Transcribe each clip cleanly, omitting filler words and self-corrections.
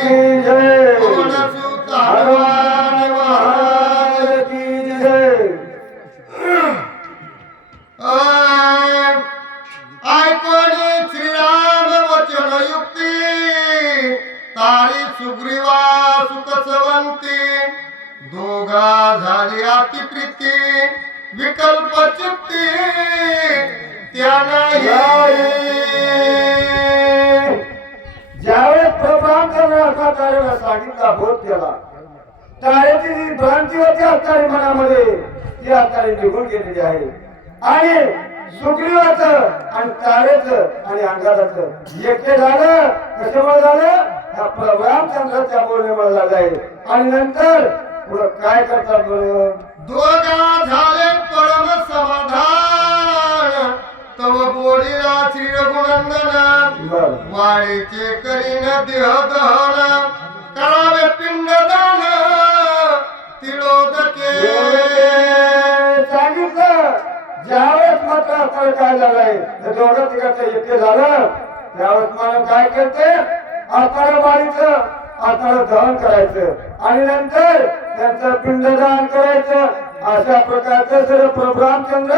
की जय पवनसुत हनुमान महाराज की जय ऐकोनी श्रीराम वचन युक्ती तारी सुग्रीवा सुखसवंती दोघा झाली अति प्रीती विकल्प चित्ती त्यानाही ज्यावेळेस प्रभ्रांताने असा तारेला सांगितला बोध केला तारेची जी भ्रांती होती अत्तारी मनामध्ये ती अत्तारी निघून गेलेली आहे आणि सुग्रीवाचं आणि तारेचं आणि अंगाराचं एकटे झालं कशामुळे झालं त्या प्रभ्रामचंद्राच्या बोलण्यामुळे झालं आहे आणि नंतर पुढं काय करतात बरं दोघा झाले परम समाधान तव बोलीला श्री रघुनंदन बरं वाळीचे करीन देह दहन करावे पिंडदान तिलोदके सांगितलं ज्यावेळेस मात्र आपण काय झालंय तर दोघं तिघाचं एकटे झालं त्यावेळेस मला काय करते आपण वाळीचं आपण दहन करायचं आणि नंतर त्यांचं पिंडदान करायचं अशा प्रकारचं जर प्रभू रामचंद्र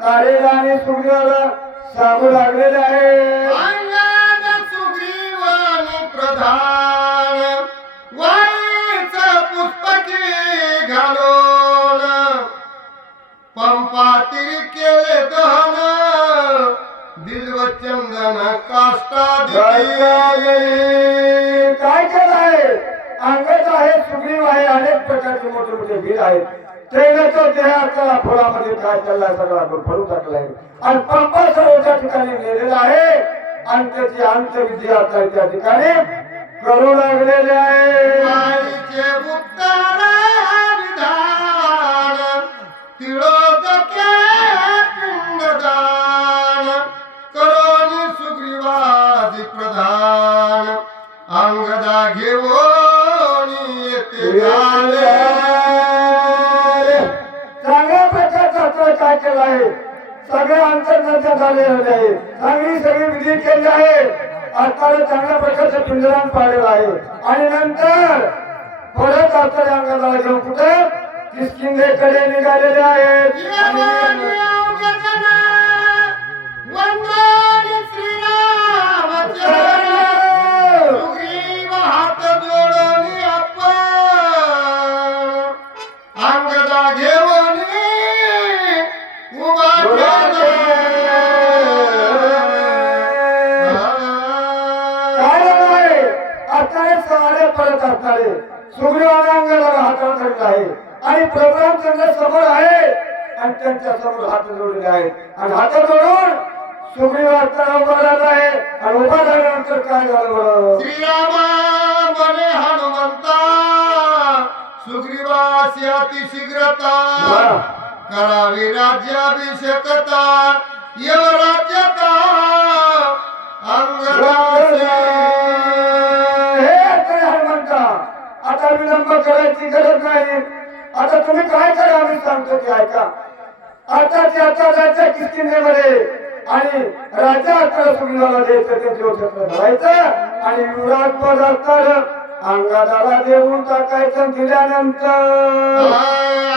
तारेला आणि सुग्रीवाला सांगू लागलेले आहे अंगद सुग्रीवानी प्रधान वाळीचं पुष्पकी घालून पंपातिरी केले दहन दिलवचंदन काष्टा काय केलं आहे अंगद आहे सुग्रीव आहे अनेक प्रकारचे मोठे मोठे वीर आहेत ट्रेनच्या देहाच्या फळामध्ये काय चाललाय सगळा आपण फळू टाकलाय आणि पंपा सरोवरच्या ठिकाणी नेलेला आहे आणि त्याची अंतविधी आता त्या ठिकाणी करू लागलेले आहे वाळीचे उत्तर विधान तिळोदके पिंडदान करोनी सुग्रीवादी प्रधान अंगदा घेऊन येते झाले चांगल्या प्रकारचा काय केला आहे सगळे अंतर्गत झालेले आहे चांगली सगळी विधी केली आहे आता चांगल्या प्रकारचं पिंजरान पाडलेलं आहे आणि नंतर परत आता अंगाला घेऊन कुठे किष्किंधेकडे निघालेले आहेत सुग्रीव हात जोडून आपण अंगदा घेऊन उभा काय आता सारे परत असणारे सुग्रीवाला अंगाला हातावर धरला आहे आणि प्रोग्राम त्यांच्या समोर आहे आणि त्यांच्या समोर हात जोडलेले आहेत आणि हात जोडून सुग्रीव आता उभा राहिला आहे आणि उभा झाल्यानंतर काय झालं बरं श्रीरामा म्हणे हनुमंता सुग्रीवासी अतिशीघ्रता करावी राज्याभिषेकता येव राज्यता अंगदासी हे हनुमंता आता विलंब करायची गरज नाही आता तुम्ही काय करा आम्ही सांगतो ते ऐका आता ते आता जायचं किष्किंधेमध्ये आणि राजा आता सुग्रीवाला द्यायचं ते देवछत्र धरायचं आणि युवराज पद असणार अंगादाला देऊन टाकायचं दिल्यानंतर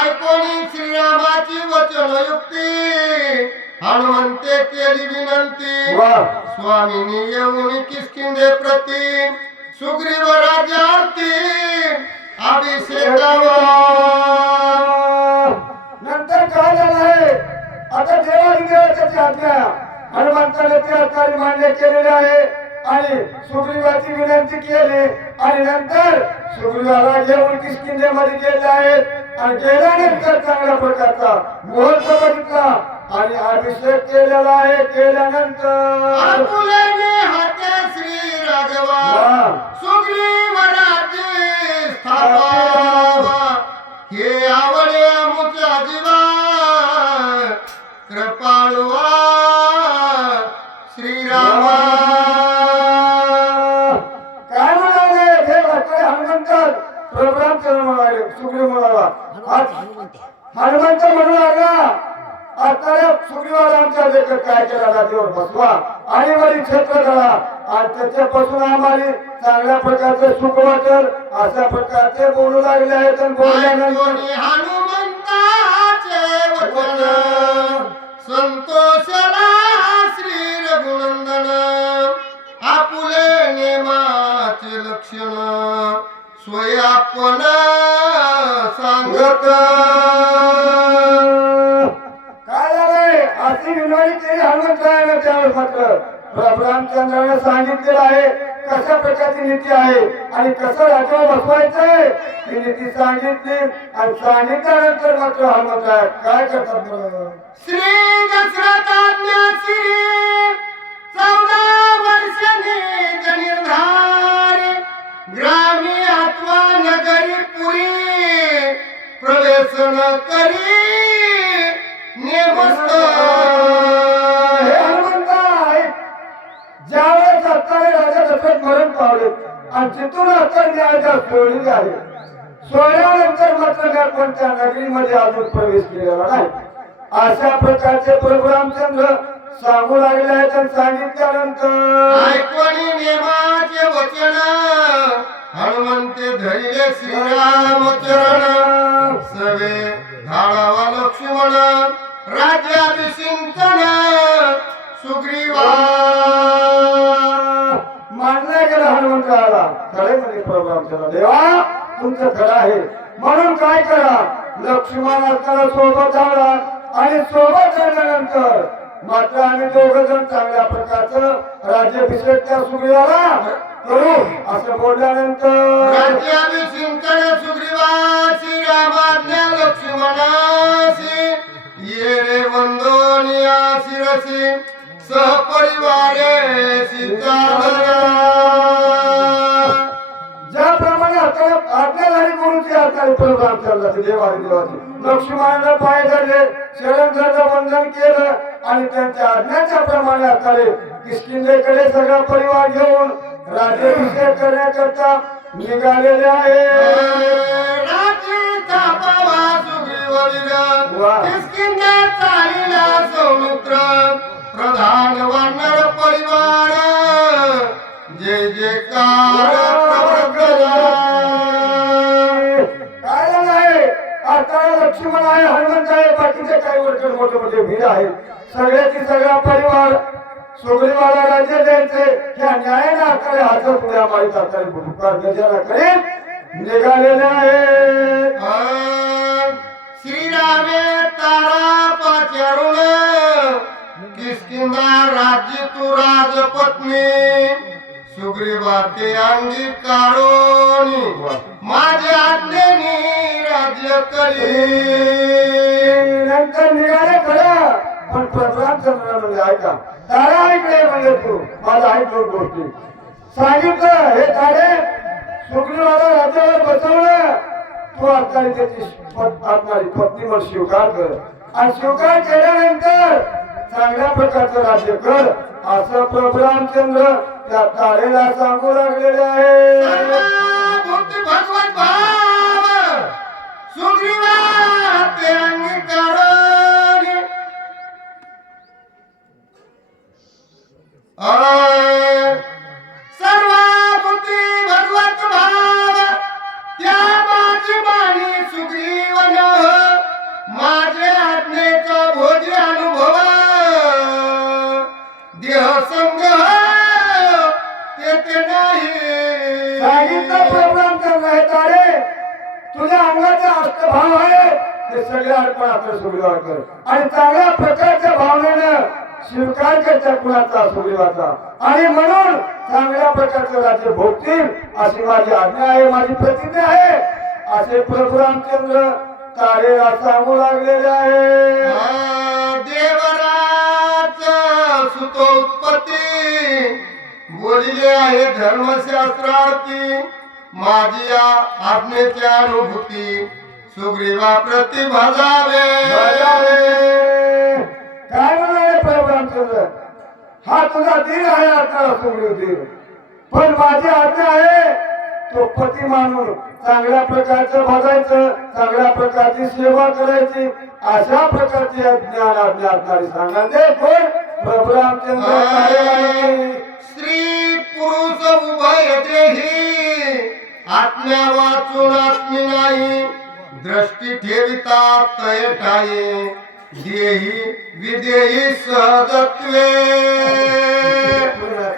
ऐकोनी श्रीरामाची वचन युक्ती हनुमंते केली विनंती स्वामीनी येऊन किष्किंधे प्रती सुग्रीव राज्यार्थी अभिषेकावा नंतर काय झालं आहे आता देवाची आज्ञा हनुमंताने ते अधिकारी मान्य केलेले आहे आणि सुग्रीवाची विनंती केली आणि नंतर सुग्रीवाला घेऊन किष्किंधेमध्ये गेले आहेत आणि गेल्यानंतर चांगल्या प्रकारचा मुहूर्त बघितला आणि अभिषेक केलेला आहे केल्यानंतर हाते श्री राघवा सुग्रीव राज्य स्थापा हे आवडे अमुच्या जीवा कृपाळुवा श्रीरामा काय म्हणाले हे वाटले हनुमंत प्रोग्राम केला म्हणाले सुग्रीव म्हणाला हनुमंत म्हणू लागला आता सुग्रीवाला आमच्या लेखक काय केला जातीवर बसवा आणि वरी छत्र करा आणि त्याच्यापासून आम्हाला चांगल्या प्रकारचे सुख वाटेल अशा प्रकारचे बोलू लागले आहेत आणि बोलल्यानंतर ऐकोनी हनुमंताचे वचन संतोषला श्री रघुनंदन आपुले नेमाचे लक्षण स्वय आपण सांगत काय झालंय अशी विनोदी केली हनुमंतरायानं त्यावेळेस मात्र प्रभू रामचंद्राने सांगितलेलं आहे कशा प्रकारची नीती आहे आणि कसं राज्यावर बसवायचंय ही नीती सांगितली आणि सांगितल्यानंतर मात्र हनुमंतराय काय करतात बरं? श्री दशरथाज्ञासी 14 वर्षांनी निर्धारी ग्रामी अथवा नगरी पुरी प्रवेश न करी नेमस्त हे हनुमंता ऐक. ज्यावेळेस आत्ताने राजा दशरथ मरण पावले आणि तिथून आता न्यायाच्या सोडली आहे सोडल्यानंतर मात्र काय कोणत्या नगरीमध्ये अजून प्रवेश केलेला नाही अशा प्रकारचे प्रभू रामचंद्र सांगू लागले आहेत आणि सांगितल्यानंतर ऐकोनी नेमाचे वचन हनुमंते धैर्य श्रीरामचरण सवे धाडावा लक्ष्मण राज्याभिषिंचन सुग्रीवा मानलं गेलं हनुमंताला खरे म्हणजे प्रभू रामचंद्र देवा तुमचं खरं आहे म्हणून काय करा लक्ष्मण असताना सोबत आला आणि सोबत आल्यानंतर मात्र आम्ही दोघ जण चांगल्या प्रकारचं राज्याभिषेक त्या सुग्रीवाला करू असं बोलल्यानंतर राज्याभिषिंचन सुग्रीवा श्रीरामाज्ञा लक्ष्मणासी ये रे वंदोनिया शिरसी सहपरिवारे सीताधरा ज्याप्रमाणे आता आज्ञाधारी गुरुची आज्ञा प्रभू रामचंद्राची देवारी देवाची लक्ष्मणाला पाय धरले शरणचं वंदन केलं आणि त्यांच्या आज्ञाच्या प्रमाणे आता किष्किंधेकडे सगळा परिवार घेऊन राज्याभिषेक करण्याकरता निघालेले आहे रात्रीचा प्रवास सुग्रीववीर वा. किष्किंधे चालिला सौमित्र प्रधान वानर परिवार जय जयकार प्रवर्तला काय झालं आहे आता लक्ष्मण आहे हनुमंत आहे बाकीचे काही वर्ग मोठे मोठे भीड आहेत सगळ्याची सगळा परिवार सुग्रीवाला राज्य द्यायचे या न्यायाने आकडे हातात पुढ्या माहीत आकडे भूकार गजाकडे निघालेले आहेत श्रीरामे तारा पाचारुण किष्किंधा राज्य तू राजपत्नी सुग्रीवा ते अंगीकारोनी माझ्या आज्ञेने राज्य करी नंतर निघाले खरं पण रामचंद्र म्हणजे ऐका तारा ऐकले म्हणजे तू माझा ऐक दोन गोष्टी सांगितलं हे तारे सुग्रीवाला राज्यावर बसवलं तू आता त्याची आपणारी पत्नीवर स्वीकार कर आणि स्वीकार केल्यानंतर चांगल्या प्रकारचं राज्य कर असं प्रभू रामचंद्र त्या तारेला सांगू लागलेले आहे सर्वभूत भगवत भाव सुग्रीवा ते अंगीकारोनी सर्वभूती भगवत भाव त्या माझी बाणी सुग्रीवन माझे आज्ञेचा भोजी अनुभव देह संग तेथे नाही सांगितलं प्रभू रामचंद्र हे तारे तुझ्या अंगाचे अष्टभाव आहे ते सगळे अर्पण आपल्या सुग्रीवाला कर आणि चांगल्या प्रकारच्या भावनेनं स्वीकार कर त्या कुणाचा सुग्रीवाचा आणि म्हणून चांगल्या प्रकारचं राज्य भोगतील अशी माझी आज्ञा आहे माझी प्रतिज्ञा आहे असे प्रभू रामचंद्र तारेला सांगू लागलेले आहे देवराज सुतोत्पत्ती बोलिले आहे धर्मशास्त्रार्थी माझी या आज्ञेची अनुभूती सुग्रीवा प्रति भजावे काय म्हणाले प्रभू रामचंद्र हा तुझा दीर आहे आता सुग्रीव दीर पण माझी आज्ञा आहे तो पती मानून चांगल्या प्रकारचं बघायचं, चांगल्या प्रकारची सेवा करायची, अशा प्रकारची ज्ञान आपल्या आत्मारी सांगा. ते कोण? प्रभू रामचंद्र कार्यालय. स्त्री पुरुष उभय देही आत्म्या वाचून आत्मी नाही दृष्टी ठेविता तय ठाई देही विदेही सहजत्वे. पुन्हा